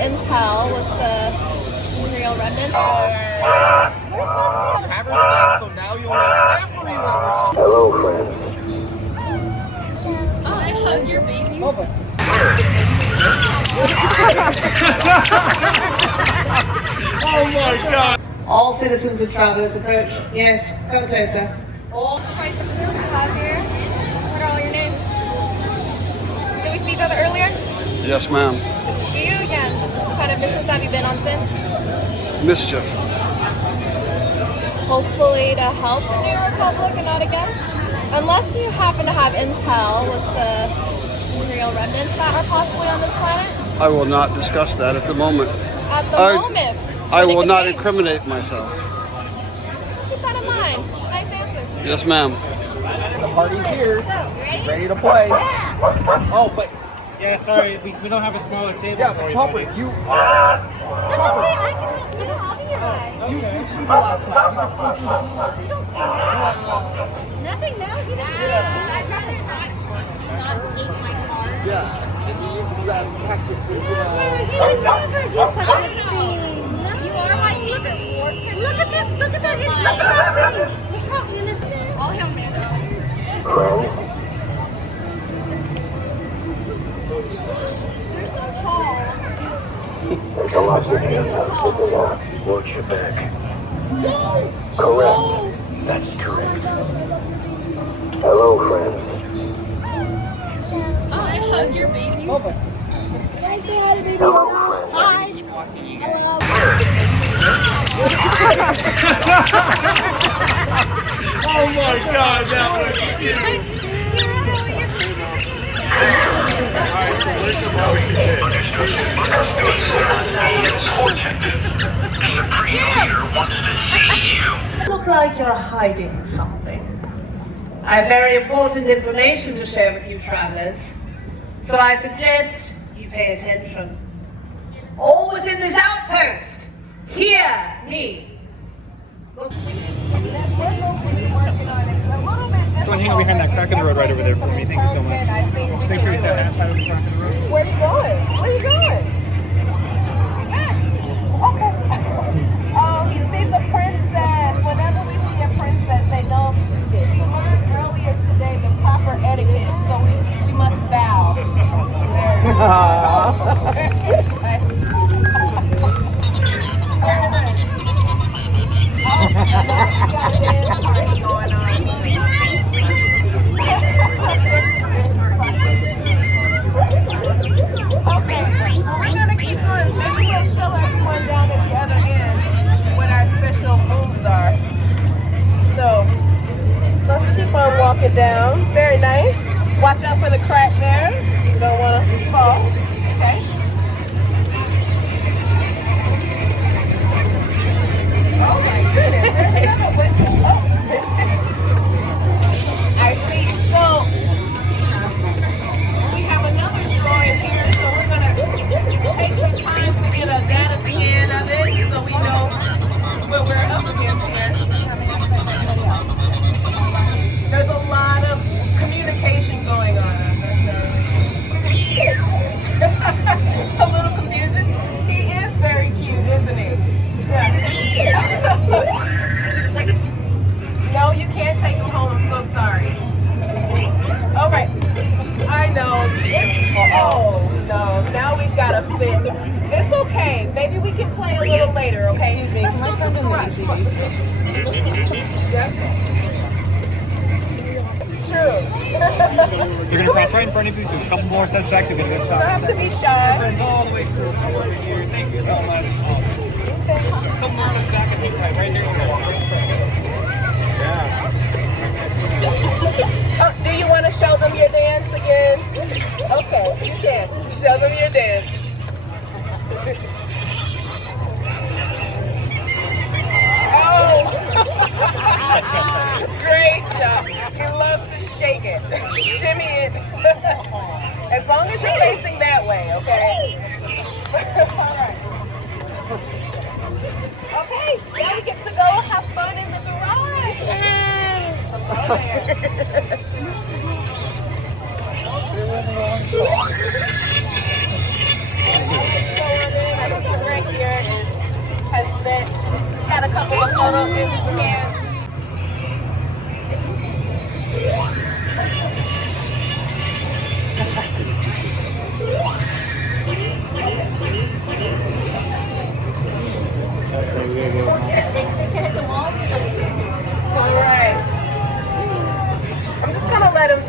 intel with the real remnants. Have her stack so now you'll know everywhere where she. Hello, friends. I hug your baby. Boba. Oh my God! All citizens and travelers approach. Yes, come closer. All the fight the crew we have here. What are all your names? Did we see each other earlier? Yes, ma'am. Good to see you again. What kind of missions have you been on since? Mischief. Hopefully to help the New Republic and not against. Unless you happen to have intel with the real remnants that are possibly on this planet. I will not discuss that at the moment. At the moment. I will not change. incriminate myself. Keep that in mind. Nice answer. Yes, ma'am. The party's here. He's ready to play. Oh, but Yeah, sorry, we don't have a smaller table. yeah, but Chopper, you cheated last time. Nothing now. I'd rather not take my card. Yeah, and he uses that as a tactic to, He would never do such a thing. You are my favorite sport. Look at this. Look at that. Look at that face. Look how innocent. All hail Mando. Friends. You're so tall. There's a lot to do. Watch your back. Correct. That's correct. Hello, friends. I hug your baby. Boba. Hello, friends. Hi. Oh my God, that was cute. Alright, so where's the Look like you're hiding something. I have very important information to share with you travelers. So I suggest you pay attention. All within this outpost, hear me. Go and hang out behind that crack in the road right over there for me. Thank you so much. Make sure you stand outside of the crack in the road. Where you going? Where you going? Okay. You see the princess. Whenever we see a princess, they know she learned earlier today the proper etiquette, so we must bow. Okay, we're gonna keep going. Maybe we'll show everyone down at the other end what our special moves are. So let's keep on walking down. Very nice. Watch out for the crack there. You don't want to fall. Okay. Oh my goodness. There's another one. Oh. I see. So we have another droid here, so we're gonna take some time to get a data scan of it so we know what we're up against here. There's a lot of communication going on. A little confusion. He is very cute, isn't he? Yeah. No, you can't take him home. I'm so sorry. All right. I know. Oh, no. Now we've got to fit. It's okay. Maybe we can play a little later, okay? Excuse me. Can I come in the Yeah. True. You're gonna pass right in front of you, so a couple more sets back to get a good You shot. don't have to be shy. Friends all the way through. Come over here. Thank you so much. A couple more sets back and hang tight right here. Oh, do you want to show them your dance again? Okay, you can. Show them your dance. Oh! Great job. He loves to shake it. Shimmy it. As long as you're facing that way, okay? All right. Okay, now we get to go have fun in the garage. Hello there. Going in.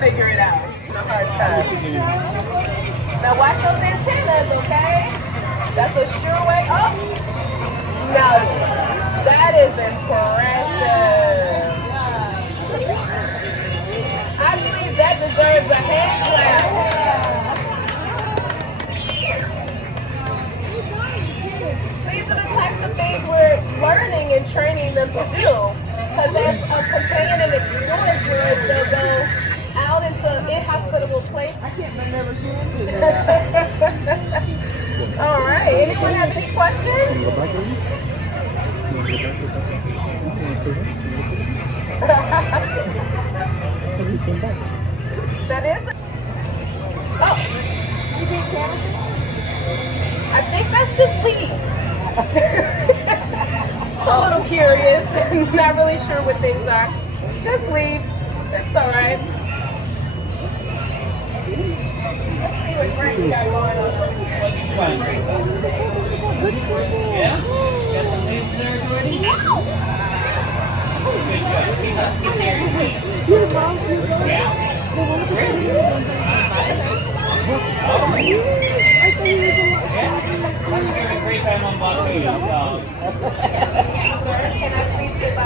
figure it out. It's a hard time. Now watch those antennas, okay? That's a sure way up. Now, that is impressive. I believe that deserves a hand clap. These are the types of things we're learning and training them to do. Because as a companion and explorer droid, they'll go out into inhospitable places. I can't remember who All right. Anyone have any questions? That is. Oh. I think that's just leaves. A little curious, not really sure what things are. Just leaves. It's all right. Let's see what Frank's got going on. Yeah? Got some leaves there, Jordy? Good job. Yeah. I'm having a great time on Bob too. Sir, can I please get by?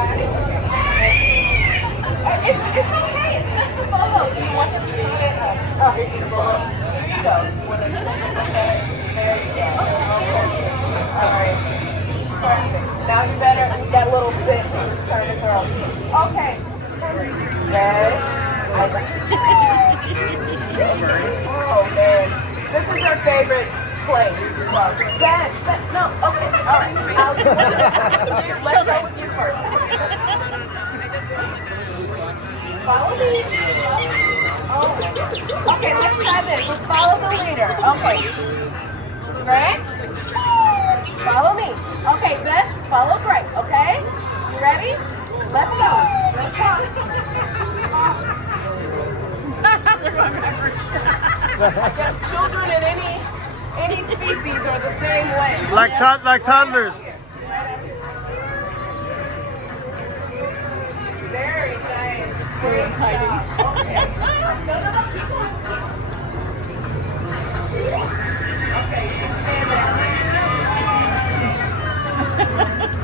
It's okay. It's just a photo. Do you want to see it? Oh, here you go. Here you go. There you go. All right. Perfect. Now you better, you got a little bit to just turn the girl. Okay. Yes. Oh, man. This is her favorite place. That, no, okay, all right. Let's go with you first. Follow me. Okay, let's try this. Let's follow the leader. Okay. Greg, follow me. Okay, Beth, follow Greg, okay? You ready? Let's go. Let's go. I guess children in any species are the same way. Like toddlers. Very nice. Very exciting. Okay. No, keep going. Okay, stand down.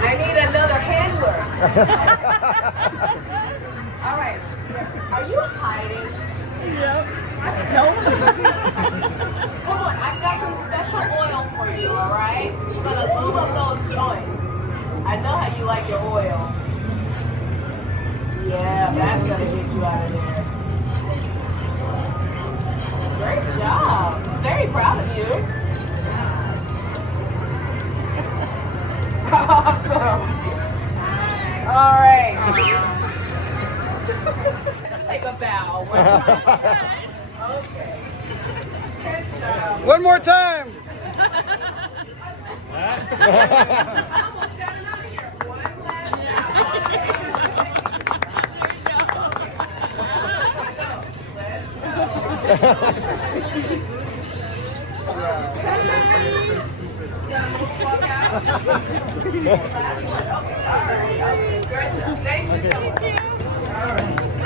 I need another handler. All right. Are you hiding? Yep. No. Come on, I've got some special oil for you, all right? You're gonna lube up those joints. I know how you like your oil. Yeah, that's gonna get you out of there. Great job. Very proud of you. Awesome. All right. Take a bow. Okay. Good job. One more time. Almost got him out of here. One last Thank you so much. All right.